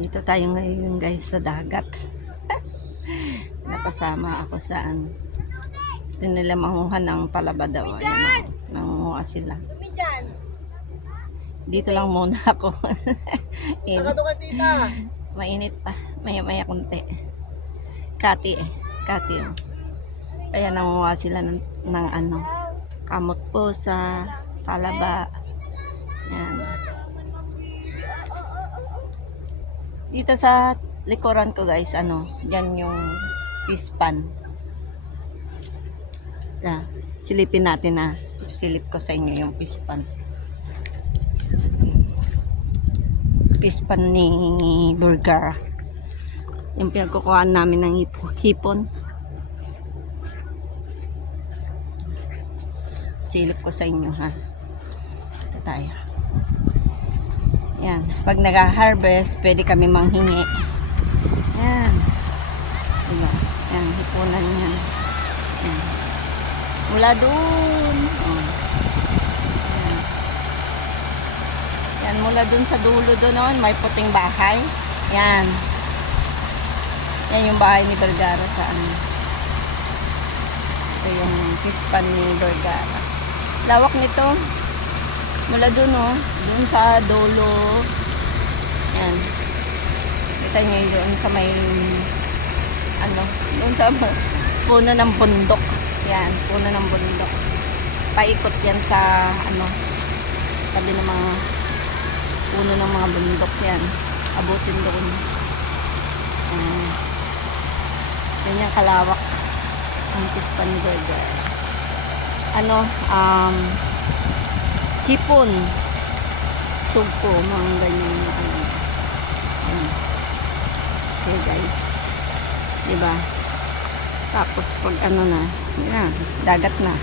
Dito tayo ngayon guys sa dagat. Napasama ako sa ano. Gusto nila manguha ng palaba daw. Ayan, nanguha sila. Dito lang muna ako. Mainit pa. Maya-maya kunti. Kati eh. Kati oh. Kaya nanguha sila ng ano. Kamot po sa palaba. Ayan. Dito sa likuran ko guys, ano, yan yung fish pan. Silipin natin na. Silip ko sa inyo yung fish pan. Fish pan ni Burger. Yung pinagkukuhaan namin ng hipon. Silip ko sa inyo ha. Ito tayo. Yan. Pag nag-harvest, pwede kami manghingi. Yan. Diba? Yan. Hipunan yan. Yan. Mula doon. Oh. Yan. Yan. Mula doon sa dulo doon. May puting bahay. Yan. Yan yung bahay ni Vergara sa ano. Ito yung fish pan ni Vergara. Lawak nito. Mula doon oh, doon sa dulo. Yan. Kita nyo doon sa may ano, doon sa puno ng bundok. Yan, puno ng bundok. Paikot yan sa ano, tabi ng mga puno ng mga bundok yan. Abutin doon. Yan yung kalawak ang fish pan burger. Ano, hipon, sugpo, mga ganyan na ano. Okay guys, diba? Tapos pag ano na, yan, dagat na.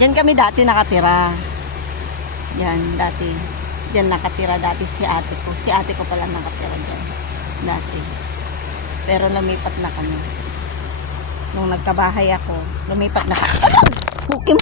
Yan kami dati nakatira. Yan, dati. Yan nakatira dati si ate ko. Si ate ko pala nakatira dyan. Dati. Pero lumipat na kami. Nung nagkabahay ako, lumipat na kami. Bukim!